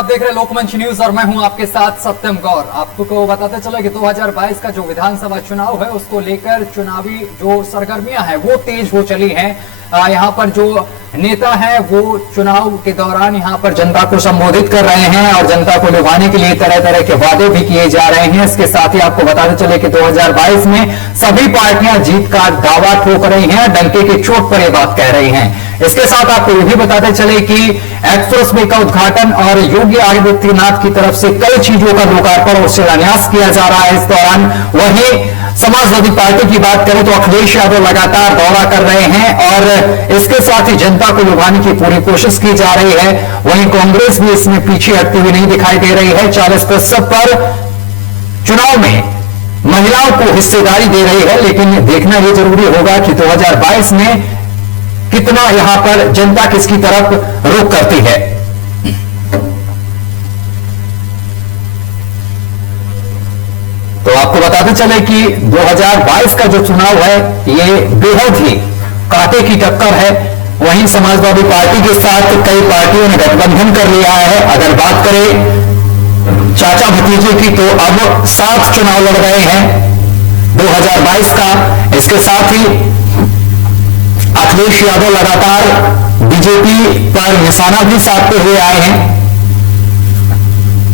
आप देख रहे हैं लोकमंच न्यूज और मैं हूं आपके साथ सत्यम गौर। आपको बताते चले कि 2022 का जो विधानसभा चुनाव है उसको लेकर चुनावी जो सरगर्मियां हैं वो तेज हो चली हैं। यहाँ पर जो नेता है वो चुनाव के दौरान यहाँ पर जनता को संबोधित कर रहे हैं और जनता को लुभाने के लिए तरह तरह के वादे भी किए जा रहे हैं। इसके साथ ही आपको बताते चले कि 2022 में सभी पार्टियां जीत का दावा ठोक रही हैं, डंके की चोट पर यह बात कह रही हैं। इसके साथ आपको यह भी बताते चले कि एक्सप्रेस वे का उद्घाटन और योगी आदित्यनाथ की तरफ से कई चीजों का लोकार्पण और शिलान्यास किया जा रहा है। इस दौरान वहीं समाजवादी पार्टी की बात करें तो अखिलेश यादव लगातार दौरा कर रहे हैं और इसके साथ ही जनता को लुभाने की पूरी कोशिश की जा रही है। वहीं कांग्रेस भी इसमें पीछे हटती हुई नहीं दिखाई दे रही है। 40% पर चुनाव में महिलाओं को हिस्सेदारी दे रही है, लेकिन देखना यह जरूरी होगा कि 2022 में कितना यहां पर जनता किसकी तरफ रुख करती है। तो आपको बताते चले कि 2022 का जो चुनाव है ये बेहद ही कांटे की टक्कर है। वहीं समाजवादी पार्टी के साथ कई पार्टियों ने गठबंधन कर लिया है। अगर बात करें चाचा भतीजे की तो अब 7 चुनाव लड़ रहे हैं 2022 का। इसके साथ ही अखिलेश यादव लगातार बीजेपी पर निशाना भी साधते हुए आए हैं।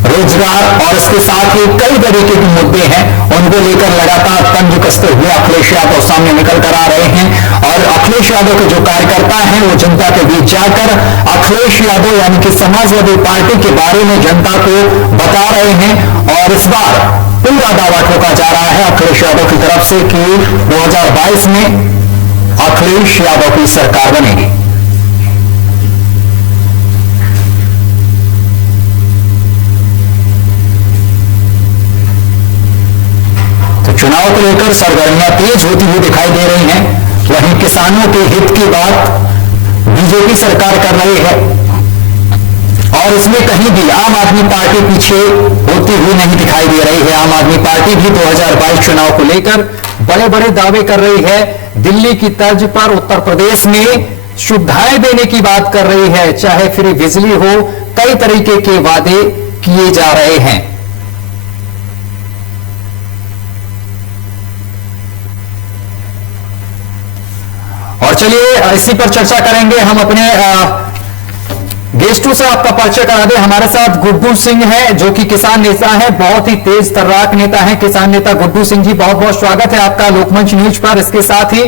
रोजगार और इसके साथ ही कई तरीके के मुद्दे हैं, उनको लेकर लगातार तंज कसते हुए अखिलेश यादव सामने निकल कर आ रहे हैं। और अखिलेश यादव के जो कार्यकर्ता हैं वो जनता के बीच जाकर अखिलेश यादव यानी कि समाजवादी पार्टी के बारे में जनता को बता रहे हैं। और इस बार पूरा दावा ठोका जा रहा है अखिलेश यादव की तरफ से कि 2022 में अखिलेश यादव की सरकार बनेगी। तो चुनाव को लेकर सरगर्मियां तेज होती हुई दिखाई दे रही हैं। वहीं किसानों के हित की बात बीजेपी सरकार कर रही है और इसमें कहीं भी आम आदमी पार्टी पीछे होती हुई नहीं दिखाई दे रही है। आम आदमी पार्टी भी 2022 चुनाव को लेकर बड़े बड़े दावे कर रही है। दिल्ली की तर्ज पर उत्तर प्रदेश में सुविधाएं देने की बात कर रही है, चाहे फ्री बिजली हो, कई तरीके के वादे किए जा रहे हैं। और चलिए इसी पर चर्चा करेंगे। हम अपने गेस्टों से आपका परिचय करा दें। हमारे साथ गुड्डू सिंह है जो कि किसान नेता है, बहुत ही तेज तर्राक नेता है किसान नेता गुड्डू सिंह जी। बहुत बहुत स्वागत है आपका लोकमंच न्यूज पर। इसके साथ ही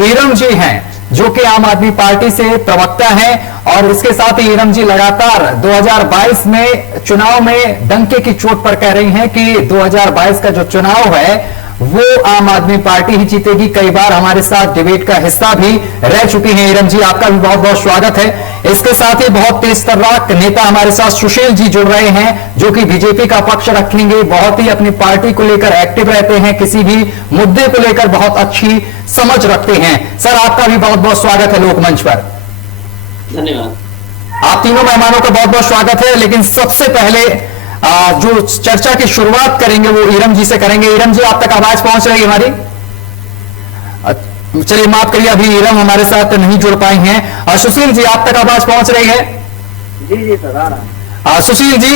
ईरम जी हैं जो कि आम आदमी पार्टी से प्रवक्ता हैं और इसके साथ ही ईरम जी लगातार 2022 में चुनाव में डंके की चोट पर कह रही हैं कि 2022 का जो चुनाव है वो आम आदमी पार्टी ही जीतेगी। कई बार हमारे साथ डिबेट का हिस्सा भी रह चुकी हैं। ईरम जी आपका भी बहुत बहुत स्वागत है। इसके साथ ही बहुत तेज तर्राक नेता हमारे साथ सुशील जी जुड़ रहे हैं जो कि बीजेपी का पक्ष रखेंगे, बहुत ही अपनी पार्टी को लेकर एक्टिव रहते हैं, किसी भी मुद्दे को लेकर बहुत अच्छी समझ रखते हैं। सर आपका भी बहुत बहुत स्वागत है लोकमंच पर। धन्यवाद। आप तीनों मेहमानों का बहुत बहुत स्वागत है। लेकिन सबसे पहले जो चर्चा की शुरुआत करेंगे वो ईरम जी से करेंगे। ईरम जी आप तक आवाज पहुंच रही है हमारी? चलिए माफ करिए अभी ईरम हमारे साथ नहीं जुड़ पाई हैं। सुशील जी आप तक आवाज पहुंच रही है? जी सर आ रहा है। सुशील जी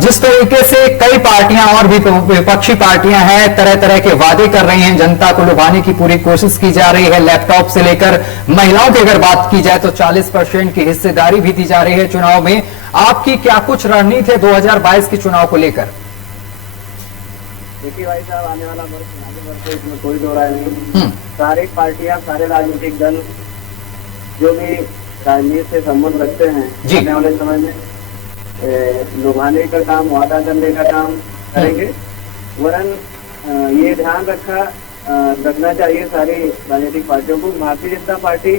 जिस तरीके से कई पार्टियां और भी विपक्षी पार्टियां हैं तरह तरह के वादे कर रही हैं, जनता को लुभाने की पूरी कोशिश की जा रही है। लैपटॉप से लेकर महिलाओं की अगर बात की जाए तो 40% की हिस्सेदारी भी दी जा रही है चुनाव में। आपकी क्या कुछ रणनीति है 2022 के चुनाव को लेकर? देखिए भाई साहब, आने वाला वर्ष चुनावी वर्ष है, इसमें कोई दो राय नहीं। सारी पार्टियां, सारे राजनीतिक दल जो भी राजनीति से संबंध रखते हैं आने वाले समय में लुभाने का काम, वादा करने का काम करेंगे। वरन ये ध्यान रखना चाहिए सारी राजनीतिक पार्टियों को, भारतीय जनता पार्टी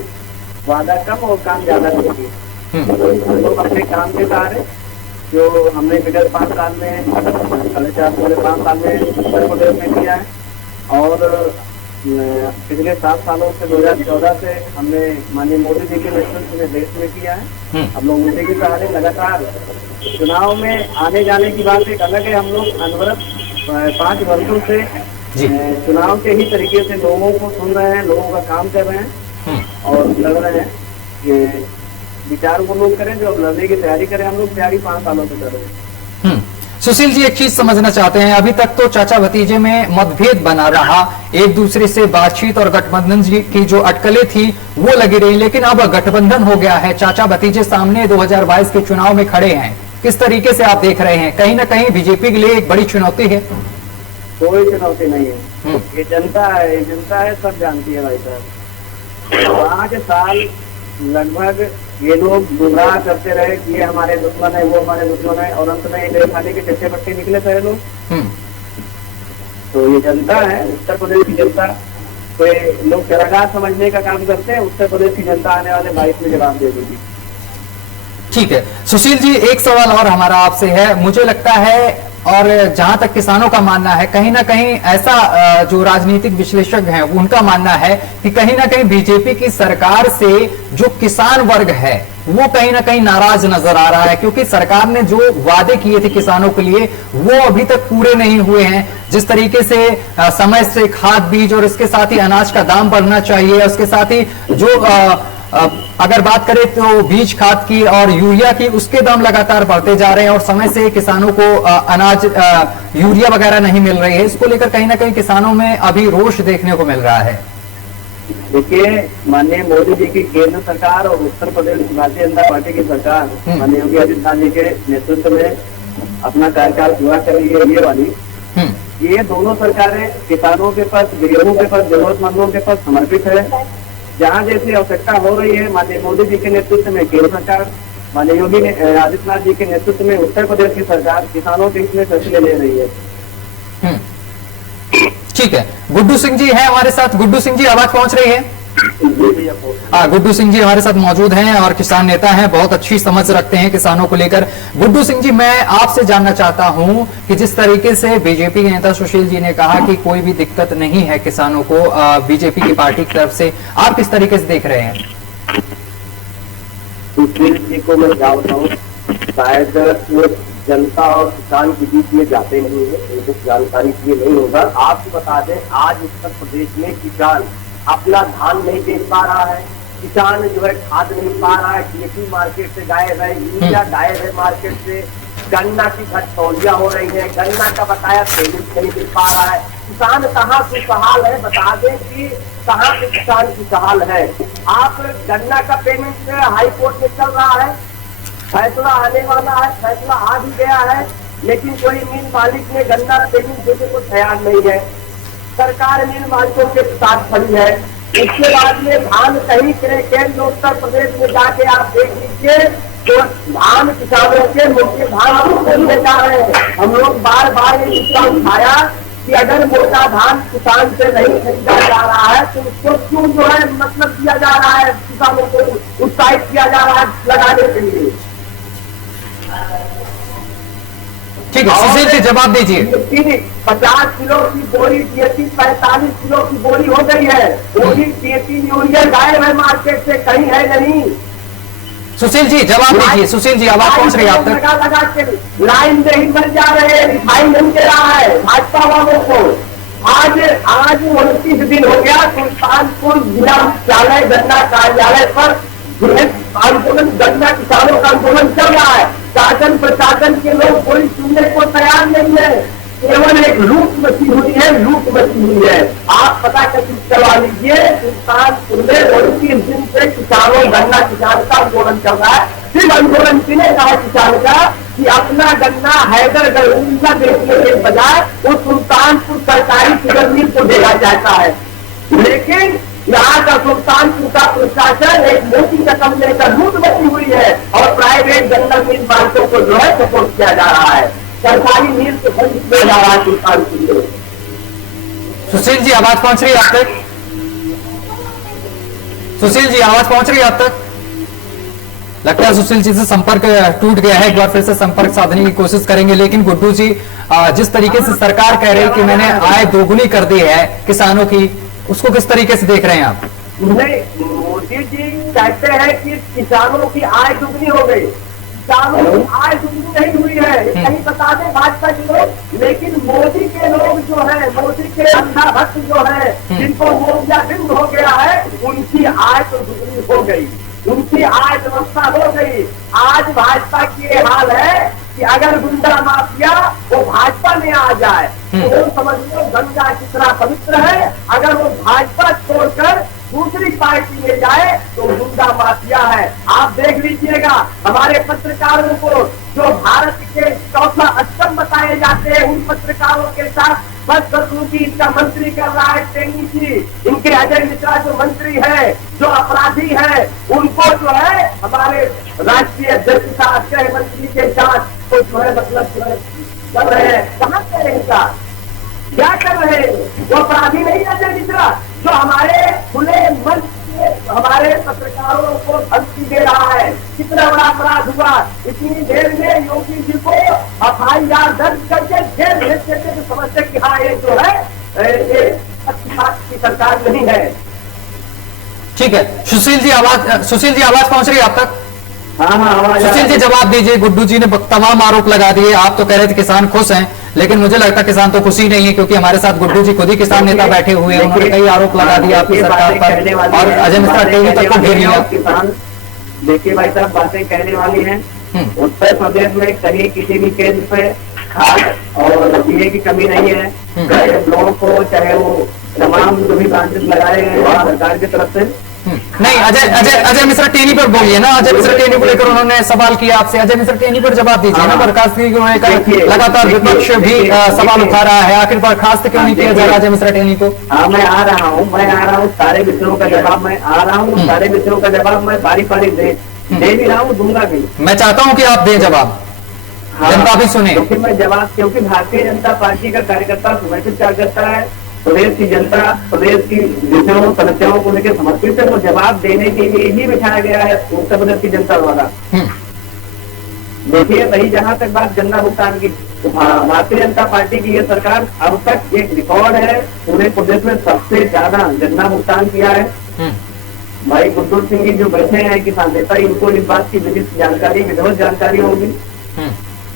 वादा कम और काम ज्यादा करती है। हम लोग अपने काम के कार्य जो हमने विगत 5 साल में, 5 साल में उत्तर प्रदेश में किया है और पिछले 7 सालों से 2014 से हमने माननीय मोदी जी के नेतृत्व में देश में किया है। हम लोग मोदी के सहारे लगातार चुनाव में आने जाने की बात एक अलग है। हम लोग अनवरत 5 वर्षों से चुनाव के ही तरीके से लोगों को सुन रहे हैं, लोगों का काम कर रहे हैं और लड़ रहे हैं कि विचार वो लोग करें जो अब लड़ने की तैयारी करें। हम लोग तैयारी 5 सालों से कर रहे हैं। सुशील जी, एक चीज समझना चाहते हैं, अभी तक तो चाचा भतीजे में मतभेद बना रहा, एक दूसरे से बातचीत और गठबंधन की जो अटकलें थी वो लगी रही, लेकिन अब गठबंधन हो गया है, चाचा भतीजे सामने 2022 के चुनाव में खड़े हैं, किस तरीके से आप देख रहे हैं? कहीं ना कहीं बीजेपी के लिए एक बड़ी चुनौती है। कोई चुनौती नहीं है, ये जनता है, ये जनता है, सब जानती है भाई साहब। 5 साल लगभग ये लोग गुमराह करते रहे कि ये हमारे दुश्मन है, वो हमारे दुश्मन है, और अंत में ये खाने के चट्टे पट्टे निकले सारे लोग। तो ये जनता है, उत्तर प्रदेश की जनता। तो लोग चरागाह समझने का काम करते हैं, उत्तर प्रदेश की जनता आने वाले 22 में जवाब दे देगी। ठीक है सुशील जी, एक सवाल और हमारा आपसे है, मुझे लगता है और जहां तक किसानों का मानना है, कहीं ना कहीं ऐसा जो राजनीतिक विश्लेषक हैं उनका मानना है कि कहीं ना कहीं बीजेपी की सरकार से जो किसान वर्ग है वो कहीं ना कहीं नाराज नजर आ रहा है, क्योंकि सरकार ने जो वादे किए थे किसानों के लिए वो अभी तक पूरे नहीं हुए हैं। जिस तरीके से समय से खाद बीज और इसके साथ ही अनाज का दाम बढ़ना चाहिए, उसके साथ ही जो अगर बात करें तो बीज खाद की और यूरिया की, उसके दाम लगातार बढ़ते जा रहे हैं और समय से किसानों को अनाज यूरिया वगैरह नहीं मिल रही है। इसको लेकर कहीं ना कहीं किसानों में अभी रोष देखने को मिल रहा है। देखिए, माननीय मोदी जी की केंद्र सरकार और उत्तर प्रदेश भारतीय जनता पार्टी की सरकार माननीय योगी आदित्यनाथ जी के नेतृत्व में अपना कार्यकाल पूरा कर रही है। ये वाली ये दोनों सरकारें किसानों के पास, गरीबों के पास, जरूरतमंदों के पास समर्पित है। जहाँ जैसी आवश्यकता हो रही है, माननीय मोदी जी के नेतृत्व में केंद्र सरकार, माननीय योगी आदित्यनाथ जी के नेतृत्व में उत्तर प्रदेश की सरकार किसानों के इसमें फैसले ले रही है। ठीक है, गुड्डू सिंह जी हैं हमारे साथ। गुड्डू सिंह जी, आवाज पहुंच रही है? गुड्डू सिंह जी हमारे साथ मौजूद हैं और किसान नेता हैं, बहुत अच्छी समझ रखते हैं किसानों को लेकर। गुड्डू सिंह जी, मैं आपसे जानना चाहता हूं कि जिस तरीके से बीजेपी के नेता सुशील जी ने कहा कि कोई भी दिक्कत नहीं है किसानों को बीजेपी की पार्टी की तरफ से, आप किस तरीके से देख रहे हैं? सुशील जी को मैं क्या बताऊं, शायद वो जनता और किसान के बीच में जाते नहीं है, उनको जानकारी ये नहीं होगा। आपको बता दें, आज उत्तर प्रदेश में किसान अपना धान नहीं बेच पा रहा है, किसान जो है खाद नहीं पा रहा है, खेती मार्केट से गायब है, यूरिया गायब है मार्केट से, गन्ना की घटतौलियां हो रही है, गन्ना का बकाया पेमेंट नहीं मिल पा रहा है। किसान कहाँ खुशहाल है, बता दें कि कहाँ पे किसान खुशहाल है। आप गन्ना का पेमेंट हाई कोर्ट में चल रहा है, फैसला आने वाला है, फैसला आ भी गया है, लेकिन कोई मिल मालिक ने गन्ना पेमेंट देने को तैयार नहीं है। सरकार मिल मालिकों के साथ खड़ी है। इसके बाद में धान कहीं केंद्र उत्तर प्रदेश में जाके आप देख लीजिए तो धान किसानों के मुख्य धान लेता है। हम लोग बार बार ये मुद्दा उठाया कि अगर मोटा धान किसान से नहीं खरीदा जा रहा है तो उसको क्यों जो है मतलब दिया जा रहा है, किसानों को उत्साहित किया जा रहा है लगाने के लिए। ठीक है, सुशील जी जवाब दीजिए। 50 किलो की बोरी DAP 45 किलो की बोरी हो गई है, वही DAP यूरिया गायब है मार्केट से, कहीं है नहीं। सुशील जी जवाब दीजिए। सुशील जी आवाज पहुंच रही है आप तक? लगा के लाइन में ही बन जा रहे हैं, रिफाइन नहीं दे रहा है भाजपा वालों को। आज 29 दिन हो गया सुल्तानपुर जिला मुख्यालय गन्ना कार्यालय पर आंदोलन, गन्ना किसानों का आंदोलन चल रहा है। शासन प्रशासन के लोग कोई सुनने को तैयार नहीं है, केवल एक लूट मची हुई है, लूट मची हुई है। आप पता करवा लीजिए, सुल्तानपुर में 29 दिन से किसानों, गन्ना किसान का आंदोलन चल रहा है। सिर्फ आंदोलन किने कहा किसान का कि अपना गन्ना हैदरगढ़ उड़ीसा बेचने के बजाय वो सुल्तानपुर सरकारी शुगर मिल को देना चाहता है। लेकिन यहाँ का सुल्तानपुर का प्रशासन एक मोटी रकम लेकर लूट मची हुई है और प्राइवेट गन्ना मिल मालिकों को जो है सपोर्ट किया जा रहा है, सरकारी मिल को खरीद किया जा रहा है सुल्तानपुर में। सुशील जी आवाज पहुंच रही है आप तक? सुशील जी आवाज पहुंच रही है आप तक? लगता है सुशील जी से संपर्क टूट गया है, एक बार फिर से संपर्क साधने की कोशिश करेंगे। लेकिन गुड्डू जी, जिस तरीके से सरकार कह रही है कि मैंने आय दोगुनी कर दी है किसानों की, उसको किस तरीके से देख रहे हैं आप? नहीं, मोदी जी कहते हैं कि किसानों की आय दुगनी हो गई, किसानों की आय दुगनी नहीं हुई है, कहीं बता दें भाजपा के लोग। लेकिन मोदी के लोग जो है, मोदी के अंधा भक्त जो है, जिनको मोदिया बिंद हो गया है, उनकी आय तो दुगनी हो गई। उनकी आज व्यवस्था हो गई। आज भाजपा की ये हाल है कि अगर गुंडा माफिया वो भाजपा में आ जाए तो समझ लो गंगा कितना पवित्र है, अगर वो भाजपा छोड़कर दूसरी पार्टी में जाए तो गुंडा माफिया है। आप देख लीजिएगा हमारे पत्रकारों को जो भारत के चौथा स्तंभ बताए जाते हैं, उन पत्रकारों के साथ बस बदसूरती इनका मंत्री कर रहा है टेनी जी, इनके अजय मिश्रा जो मंत्री है, जो अपराधी है, उनको जो है हमारे राष्ट्रीय अध्यक्ष गृह मंत्री के साथ तो जो है मतलब कर रहे हैं। कहाँ से इनका क्या कर रहे हैं? वो अपराधी नहीं अजय मिश्रा जो हमारे खुले मंच से हमारे पत्रकारों को धमकी दे रहा है। कितना बड़ा अपराध हुआ, इतनी देर में योगी जी को FIR दर्ज करके जेल भेज देते तो समझते कि हाँ ये जो है ये पक्षपात की सरकार नहीं है। ठीक है सुशील जी आवाज पहुंच रही है आप तक? हाँ सुशील जी जवाब दीजिए। गुड्डू जी ने तमाम आरोप लगा दिए, आप तो कह रहे थे किसान खुश हैं, लेकिन मुझे लगता है किसान तो खुशी नहीं है, क्योंकि हमारे साथ गुड्डू जी खुद ही किसान नेता बैठे हुए हैं, उन्होंने कई आरोप लगा दिए आपकी सरकार पर और अजय मिश्रा टेनी तक को घेर लिया। किसान देखिए भाई साहब बातें कहने वाली हैं। उत्तर प्रदेश में कहीं किसी भी केंद्र पे खाद और बिजली की कमी नहीं है, चाहे लोगों को चाहे वो तमाम जो भी ब्रांचेस लगाए गए हैं सरकार की तरफ से। नहीं अजय मिश्रा टेनी पर बोलिए ना, अजय मिश्रा टेनी को लेकर उन्होंने सवाल किया आपसे, अजय मिश्रा टेनी पर जवाब दीजिए ना। बर्खास्तगी को लेकर लगातार विपक्ष भी सवाल उठा रहा है, आखिर बर्खास्त क्यों नहीं किया जा रहा अजय मिश्रा टेनी को? हाँ मैं आ रहा हूँ सारे विषयों का जवाब मैं आ रहा हूँ, सारे विषयों का जवाब मैं बारी बारी दे भी रहा हूँ, दूंगा भी। मैं चाहता हूँ कि आप दें जवाब, जनता भी सुने। क्योंकि मैं जवाब क्योंकि भारतीय जनता पार्टी का कार्यकर्ता सुनिश्चित कार्यकर्ता है, प्रदेश की जनता प्रदेश की विषयों समस्याओं को लेकर समर्पित है, तो जवाब देने के लिए ही बिठाया गया है उत्तर प्रदेश की जनता द्वारा। देखिए रही जहां तक बात गन्ना भुगतान की, तो भारतीय जनता पार्टी की ये सरकार अब तक एक रिकॉर्ड है, पूरे प्रदेश में सबसे ज्यादा गन्ना भुगतान किया है। भाई गुड्डू सिंह जी जो बैठे हैं किसान नेता, इनको इस बात की विधिक जानकारी विधिवत जानकारी होगी।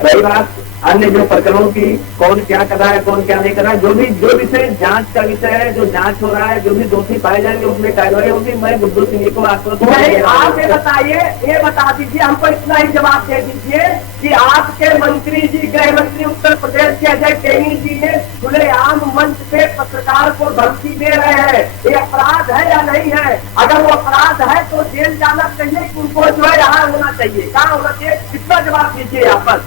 रही बात अन्य जो प्रकरणों की, कौन क्या कर रहा है कौन क्या नहीं कर रहा है, जो विषय जांच का विषय है, जो जांच हो रहा है, जो भी दोषी पाए जाएंगे उसमें कार्रवाई होगी। मैं गुड्डू सिंह जी को आश्वस्त आप ये बताइए, ये बता दीजिए हमको, इतना ही जवाब दे दीजिए कि आपके मंत्री जी गृह मंत्री उत्तर प्रदेश के अजय टेनी जी ने खुलेआम मंच पे पत्रकार को धमकी दे रहे हैं, ये अपराध है या नहीं है? अगर वो अपराध है तो जेल जाना चाहिए कि उनको जो है यहाँ होना चाहिए, कहाँ होना चाहिए? कितना जवाब दीजिए आप पर।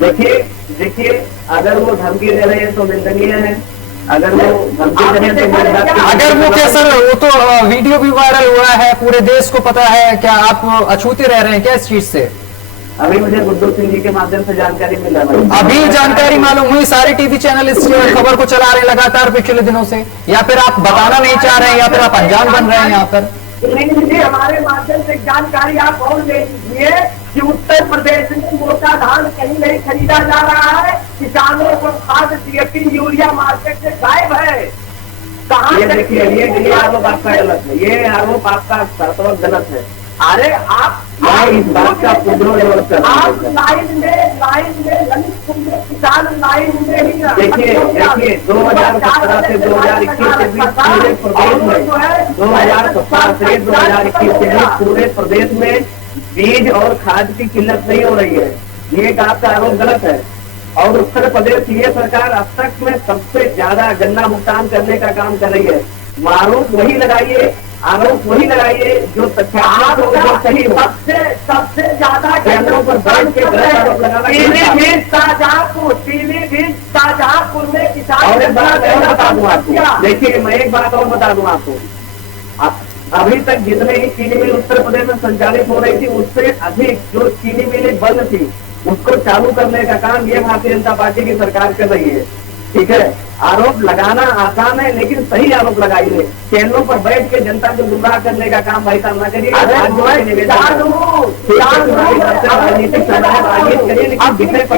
देखिए अगर वो धमकी दे रहे हैं तो निंदनीय है, अगर वो धमकी दे रहे हैं तो अगर वो क्या सर, वो तो वीडियो भी वायरल हुआ है, पूरे देश को पता है, क्या आप अछूते रह रहे हैं क्या इस चीज से? अभी मुझे गुड्डू सिंह जी के माध्यम से जानकारी मिल रहा है। अभी जानकारी मालूम हुई? सारे टीवी चैनल इस खबर को चला रहे हैं लगातार पिछले दिनों से, या फिर आप बताना नहीं चाह रहे हैं, या फिर आप अनजान बन रहे हैं यहाँ पर? नहीं, हमारे माध्यम से जानकारी आप और ले लीजिए कि उत्तर प्रदेश में मोटा धान कहीं नहीं खरीदा जा रहा है, किसानों को खाद DAP यूरिया मार्केट से गायब है। कहाँ ये देखिए ये आरोप आपका गलत है, ये आरोप आपका सर्वत गलत है। अरे आप इस बात का आप लाइन में किसान लाइन में ही देखिए 2017 से 2021 के बीच पूरे प्रदेश में 2017 से 2021 के बीच पूरे प्रदेश में बीज और खाद की किल्लत नहीं हो रही है। ये आपका आरोप गलत है। और उत्तर प्रदेश की ये सरकार अब तक में सबसे ज्यादा गन्ना भुगतान करने का काम कर रही है। आरोप वही लगाइए, आरोप वही लगाइए जो तथ्यात्मक हो, जो सही हो। सबसे ज्यादा केंद्रों पर बैठ के आरोप लगाना। शाहजहांपुर में किसान बता दूं आपको, देखिए मैं एक बात और बता दूं आपको, अभी तक जितने ही चीनी मिल उत्तर प्रदेश में संचालित हो रही थी उससे अधिक जो चीनी मिलें बंद थी उसको चालू करने का काम ये भारतीय जनता पार्टी की सरकार कर रही है। ठीक है, आरोप लगाना आसान है लेकिन सही आरोप लगाइए। चैनलों पर बैठ के जनता को गुमराह करने का काम भाई साहब न करिए। राजनीतिक राजनीति करिए लेकिन विषय पर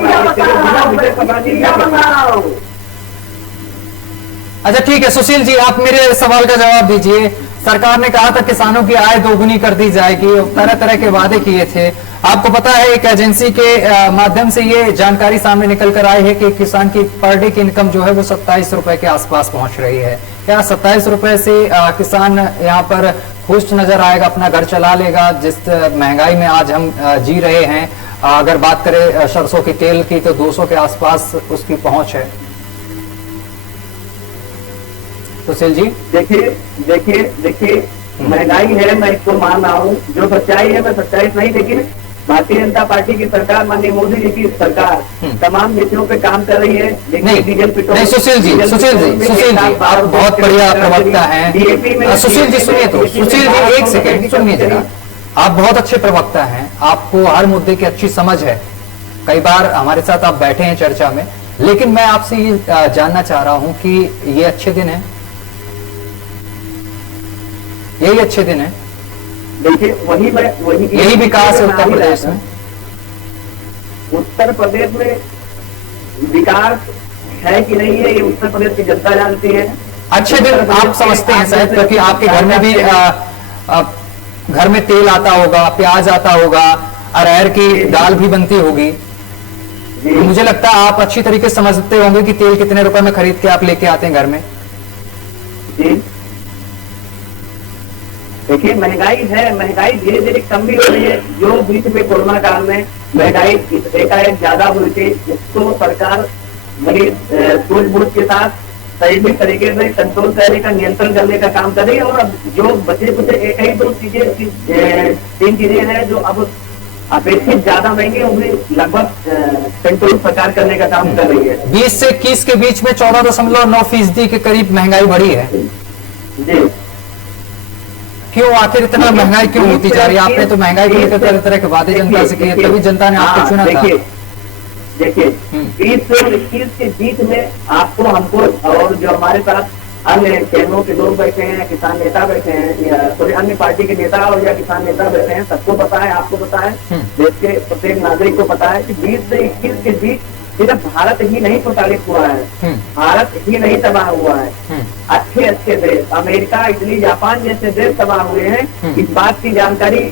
अच्छा ठीक है सुशील जी, आप मेरे सवाल का जवाब दीजिए। सरकार ने कहा था किसानों की आय दोगुनी कर दी जाएगी, तरह तरह के वादे किए थे। आपको पता है एक एजेंसी के माध्यम से ये जानकारी सामने निकल कर आई है कि किसान की पर डे की इनकम जो है वो 27 रुपए के आसपास पहुंच रही है। क्या 27 रुपए से किसान यहाँ पर खुश नजर आएगा, अपना घर चला लेगा? जिस महंगाई में आज हम जी रहे हैं, अगर बात करें सरसों के तेल की तो 200 के आसपास उसकी पहुंच है। सुशील जी, देखिए महंगाई है, मैं इसको मान रहा हूँ, जो सच्चाई है मैं सच्चाई नहीं, लेकिन भारतीय जनता पार्टी की सरकार, माननीय मोदी जी की सरकार तमाम नीतियों पे काम कर रही है। नहीं सुशील जी, आप बहुत बढ़िया प्रवक्ता हैं। सुशील जी सुनिए तो, सुशील जी एक सेकेंड सुनिए जरा, आप बहुत अच्छे प्रवक्ता हैं, आपको हर मुद्दे की अच्छी समझ है, कई बार हमारे साथ आप बैठे हैं चर्चा में, लेकिन मैं आपसे ये जानना चाह रहा हूं कि ये अच्छे दिन है, यही अच्छे दिन है? देखिए यही विकास है उत्तर प्रदेश में? उत्तर प्रदेश में विकास है कि नहीं है, ये उत्तर प्रदेश की जनता जानती है। अच्छे दिन आप समझते हैं शायद, क्योंकि आपके घर में भी घर में तेल आता होगा, प्याज आता होगा, अरहर की दाल भी बनती होगी, तो मुझे लगता है आप अच्छी तरीके से समझते होंगे कि तेल कितने रुपए में खरीद के आप लेके आते हैं घर में। जी देखिए, महंगाई है, महंगाई धीरे धीरे कम भी हो रही है। जो बीच में कोरोना काल में महंगाई एकाएक ज्यादा हुई थी, इसको सरकार बड़ी सूझबूझ के साथ सही तरीके से कंट्रोल करने का, नियंत्रण करने का काम कर रही है। और अब जो बचे कुछ एक ही दो चीजें, 3 चीजें हैं जो अब अपेक्षित ज्यादा महंगे, उन्हें लगभग कंट्रोल सरकार करने का काम कर रही है। 20 से 21 के बीच में 14.9% के करीब महंगाई बढ़ी है। जी क्यों, आखिर इतना महंगाई क्यों होती जा रही है? आपने तो महंगाई को लेकर तरह तरह के वादे जनता से किए, तभी जनता ने आपको चुना था। देखिए 20 से 21 के बीच में आपको, हमको और जो हमारे साथ अन्य केंद्रों के लोग बैठे हैं, किसान नेता बैठे हैं, या कोई अन्य पार्टी के नेता और या किसान नेता बैठे हैं, सबको पता है, आपको पता है, देश के प्रत्येक नागरिक को पता है कि 20 से 21 के बीच सिर्फ भारत ही नहीं प्रताड़ित हुआ है, भारत ही नहीं तबाह हुआ है, अच्छे अच्छे देश, अमेरिका, इटली, जापान जैसे देश तबाह हुए हैं। इस बात की जानकारी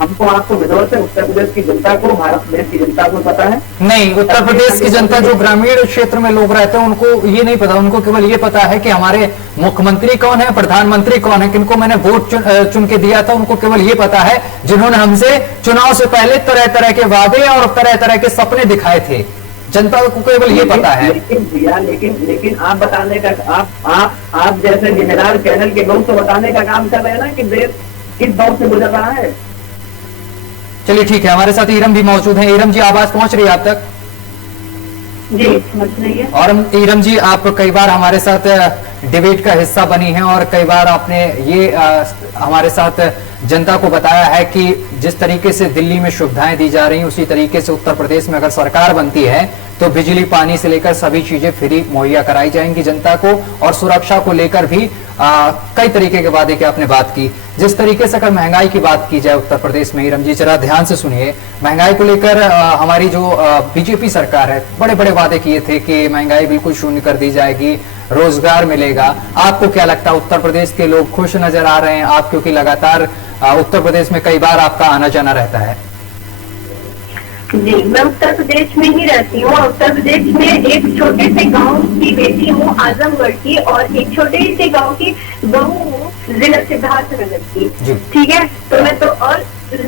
हमको, आपको, विदोर से उत्तर प्रदेश की जनता को, भारत देश की जनता को पता है? नहीं, उत्तर प्रदेश की जनता, जो ग्रामीण क्षेत्र में लोग रहते हैं, उनको ये नहीं पता। उनको केवल ये पता है कि हमारे मुख्यमंत्री कौन है, प्रधानमंत्री कौन है, किनको मैंने वोट चुन के दिया था, उनको केवल ये पता है जिन्होंने हमसे चुनाव से पहले तरह तरह के वादे और तरह तरह के सपने दिखाए थे। जनता को केवल ये पता है। लेकिन भैया, लेकिन आप बताने का, आप जैसे जिम्मेदार चैनल के लोग तो बताने का काम कर रहे हैं ना कि देश किस दौर से गुजर रहा है। चलिए ठीक है, हमारे साथ ईरम भी मौजूद हैं। ईरम जी, आवाज पहुंच रही है आप तक? जी समझ रही है। और ईरम जी, आप कई बार हमारे साथ डिबेट का हिस्सा बनी हैं और कई बार आपने ये हमारे साथ जनता को बताया है कि जिस तरीके से दिल्ली में सुविधाएं दी जा रही हैं, उसी तरीके से उत्तर प्रदेश में अगर सरकार बनती है तो बिजली, पानी से लेकर सभी चीजें फ्री मुहैया कराई जाएंगी जनता को, और सुरक्षा को लेकर भी कई तरीके के वादे की आपने बात की। जिस तरीके से अगर महंगाई की बात की जाए उत्तर प्रदेश में, ईरम जी जरा ध्यान से सुनिए, महंगाई को लेकर हमारी जो बीजेपी सरकार है, बड़े बड़े वादे किए थे कि महंगाई बिल्कुल शून्य कर दी जाएगी, रोजगार मिलेगा। आपको क्या लगता है, उत्तर प्रदेश के लोग खुश नजर आ रहे हैं? आप क्योंकि लगातार उत्तर प्रदेश में कई बार आपका आना जाना रहता है। जी, मैं उत्तर प्रदेश में ही रहती हूँ। उत्तर प्रदेश में एक छोटे से गांव की बेटी हूँ, आजमगढ़ की, और एक छोटे से गांव की बहू हूँ, जिला सिद्धार्थनगर की। ठीक है, तो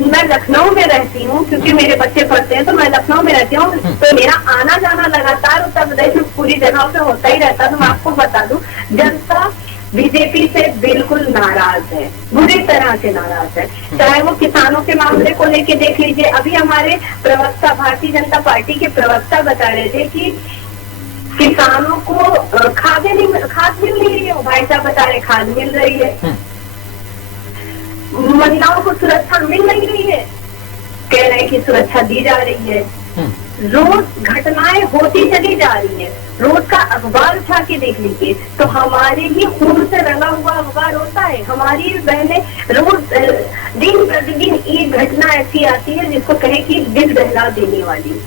मैं लखनऊ में रहती हूँ, क्योंकि मेरे बच्चे पढ़ते हैं, तो मैं लखनऊ में रहती हूँ। तो मेरा आना जाना लगातार उत्तर प्रदेश में पूरी जगहों पे होता ही रहता। तो मैं आपको बता दूं, जनता बीजेपी से बिल्कुल नाराज है, बुरी तरह से नाराज है। चाहे वो किसानों के मामले को लेके देख लीजिए, अभी हमारे प्रवक्ता, भारतीय जनता पार्टी के प्रवक्ता बता रहे थे कि किसानों को खाद मिल रही है, भाई साहब बता रहे खाद मिल रही है, महिलाओं को सुरक्षा मिल नहीं रही है, कह रहे हैं कि सुरक्षा दी जा रही है। रोज घटनाएं होती चली जा रही है, रोज का अखबार उठा के देख लीजिए तो हमारे ही खून से रंगा हुआ अखबार होता है। हमारी बहनें रोज दिन प्रतिदिन एक घटना ऐसी आती है जिसको कहे कि दिल दहला देने वाली।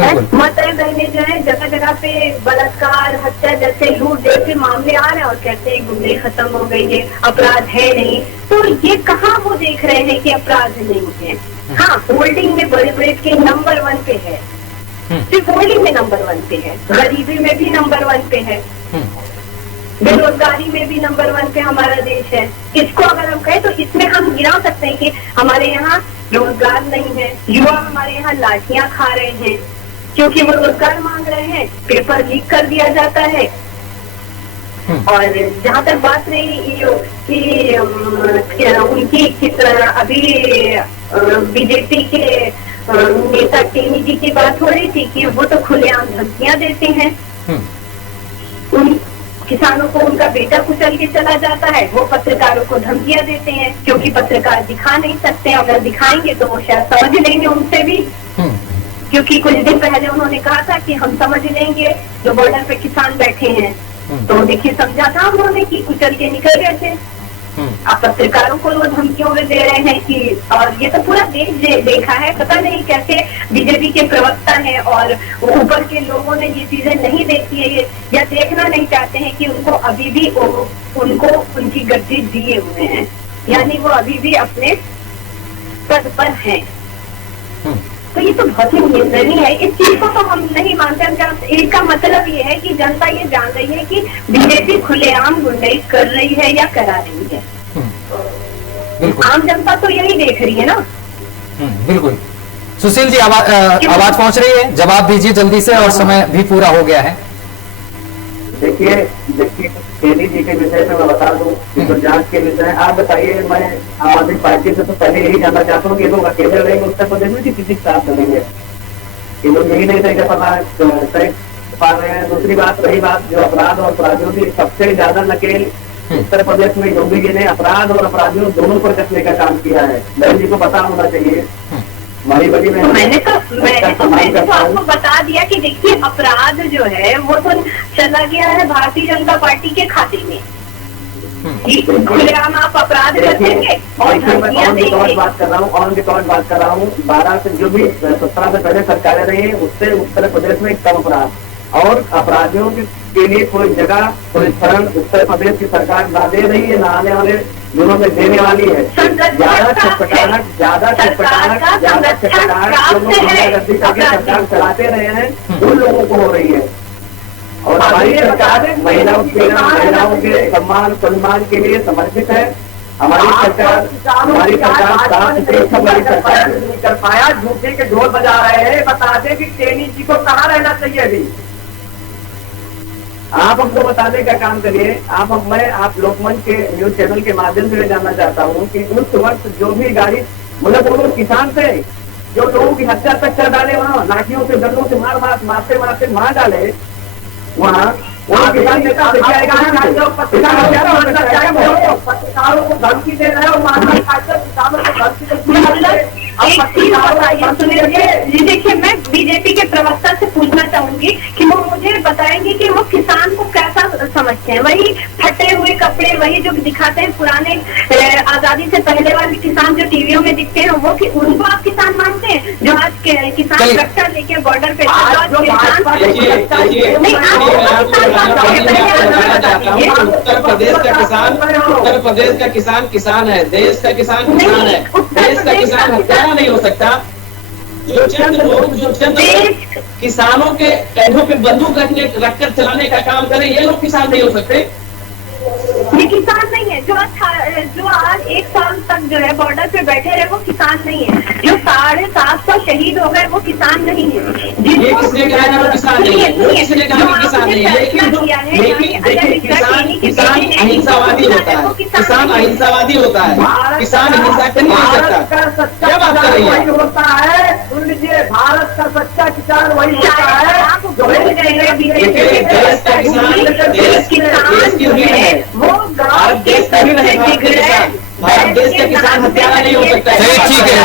मत रहने जो है जगह जगह पे बलात्कार, हत्या जैसे लूट जैसे मामले आ रहे हैं और कहते हैं गुंडे खत्म हो गई है, अपराध है नहीं। तो ये कहाँ वो देख रहे हैं कि अपराध नहीं है। हाँ, होल्डिंग में बड़े बड़े के नंबर 1 पे है, सिर्फ होल्डिंग में नंबर 1 पे है, गरीबी में भी नंबर 1 पे है, बेरोजगारी में भी नंबर 1 पे हमारा देश है। इसको अगर हम कहें तो इसमें हम गिरा सकते हैं कि हमारे यहाँ रोजगार नहीं है, युवा हमारे यहाँ लाठियां खा रहे हैं क्योंकि वो रोजगार मांग रहे हैं, पेपर लीक कर दिया जाता है। और जहाँ तक बात रही कि उनकी किस तरह अभी बीजेपी के नेता टेनी जी की बात हो रही थी कि वो तो खुलेआम धमकियां देते हैं, उन किसानों को उनका बेटा कुचल के चला जाता है, वो पत्रकारों को धमकियां देते हैं क्योंकि पत्रकार दिखा नहीं सकते, अगर दिखाएंगे तो वो शायद समझ लेंगे उनसे भी, क्योंकि कुछ दिन पहले उन्होंने कहा था कि हम समझ लेंगे जो बॉर्डर पे किसान बैठे हैं। तो देखिए समझा था उन्होंने कि कुचल के निकल गए थे। अब पत्रकारों को वो धमकियों में दे रहे हैं कि, और ये तो पूरा देश देखा है, पता नहीं कैसे बीजेपी के प्रवक्ता हैं और ऊपर के लोगों ने ये चीजें नहीं देखी है या देखना नहीं चाहते हैं कि उनको अभी भी उनको उनकी गद्दी दिए हुए हैं, यानी वो अभी भी अपने पद पर हैं। तो ये तो बहुत ही निंदनीय है, इस चीज को तो हम नहीं मानते। इसका मतलब ये है कि जनता ये जान रही है कि बीजेपी खुलेआम गुंडाई कर रही है या करा रही है। आम जनता तो यही देख रही है ना। बिल्कुल। सुशील जी, आवाज पहुंच रही है, जवाब दीजिए जल्दी से और समय भी पूरा हो गया है। देखिए टेनी जी के विषय में मैं बता दूं, तो जांच के विषय आप बताइए। मैं आम आदमी पार्टी से तो पहले यही जानना चाहता हूँ कि लोग अकेले रहेंगे उत्तर प्रदेश में कि किसी के साथ चलेंगे, ये लोग यही नहीं तय पा रहे हैं। दूसरी बात, रही बात जो अपराध और अपराधियों की, सबसे ज्यादा नकेल उत्तर प्रदेश में योगी जी ने अपराध और अपराधियों दोनों पर कसने का काम किया है। बहन जी को पता होना चाहिए। मैंने तो आपको बता दिया कि देखिए अपराध जो है वो तो चला गया है भारतीय जनता पार्टी के खाते में, खुलेआम आप अपराध कर देंगे। और बात कर रहा हूँ, ऑन रिकॉर्ड बात कर रहा हूँ, 12 से जो भी 17 से पहले सरकारें रही है उससे उत्तर प्रदेश में कम अपराध और अपराधियों के लिए कोई जगह कोई शरण उत्तर प्रदेश की सरकार ना दे रही है, ना आने वाले दिनों में देने वाली है। ज्यादा छटपटाहट करके सरकार चलाते रहे हैं उन लोगों को हो रही है। और हमारी सरकार महिलाओं के सम्मान के लिए समर्पित है। हमारी सरकार नहीं कर पाया, झूठे के ढोल बजा रहे हैं। बता दें कि टेनी जी को कहाँ रहना चाहिए अभी, आप हमको बताने का काम करिए। आप लोकमंच के न्यूज चैनल के माध्यम से जानना चाहता हूँ कि उस वक्त जो भी गाड़ी, मतलब वो लोग किसान थे जो लोगों की हत्या तक कर डाले, वहाँ लाठियों से डंडों से मारते मार डाले, वहाँ किसान नेता पत्रकारों को धमकी दे रहे हैं किसानों को धमकी दे। देखिए मैं बीजेपी के प्रवक्ता से पूछना चाहूंगी कि वो मुझे बताएंगे कि वो किसान को कैसा समझते हैं। वही फटे हुए कपड़े, वही जो दिखाते हैं पुराने आजादी से पहले वाले किसान जो टीवियों में दिखते हैं, वो उनको आप किसान मानते हैं? जो आज किसान ट्रैक्टर लेके बॉर्डर पे उत्तर प्रदेश का किसान है, देश का किसान है। देश का किसान हत्यारा नहीं हो सकता। जो चंद किसानों के कंधों पे बंदूक रखकर चलाने का काम करें, ये लोग किसान नहीं हो सकते। ये किसान नहीं है। जो आज 1 साल तक जो है बॉर्डर पे बैठे रहे वो किसान नहीं है। जो 750 शहीद हो गए वो किसान नहीं है। ये किसने कहा वो किसान नहीं है? वो किसने कहा कि किसान नहीं है? लेकिन देखिए किसान अहिंसावादी होता है। किसान अहिंसावादी होता है। किसान हिंसा कर नहीं सकता। क्या बात कर रही है? होता है, सुन लीजिए, भारत का सच्चा किसान वही होता है। वो गाँव के भारत देश का किसान हत्यारा नहीं हो सकता।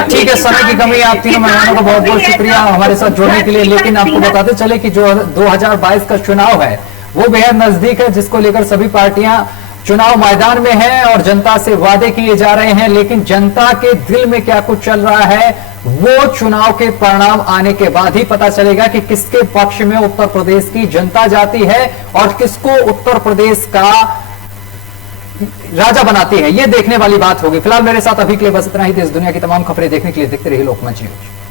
ठीक है, समय की कमी। आप तीनों मेहमानों का बहुत बहुत शुक्रिया हमारे साथ जुड़ने के लिए। लेकिन आपको बताते चले कि जो 2022 का चुनाव है वो बेहद नजदीक है, जिसको लेकर सभी पार्टियां चुनाव मैदान में है और जनता से वादे किए जा रहे हैं, लेकिन जनता के दिल में क्या कुछ चल रहा है वो चुनाव के परिणाम आने के बाद ही पता चलेगा कि किसके पक्ष में उत्तर प्रदेश की जनता जाती है और किसको उत्तर प्रदेश का राजा बनाती है। ये देखने वाली बात होगी। फिलहाल मेरे साथ अभी के लिए बस इतना ही। देश दुनिया की तमाम खबरें देखने के लिए देखते रहिए लोकमंच न्यूज।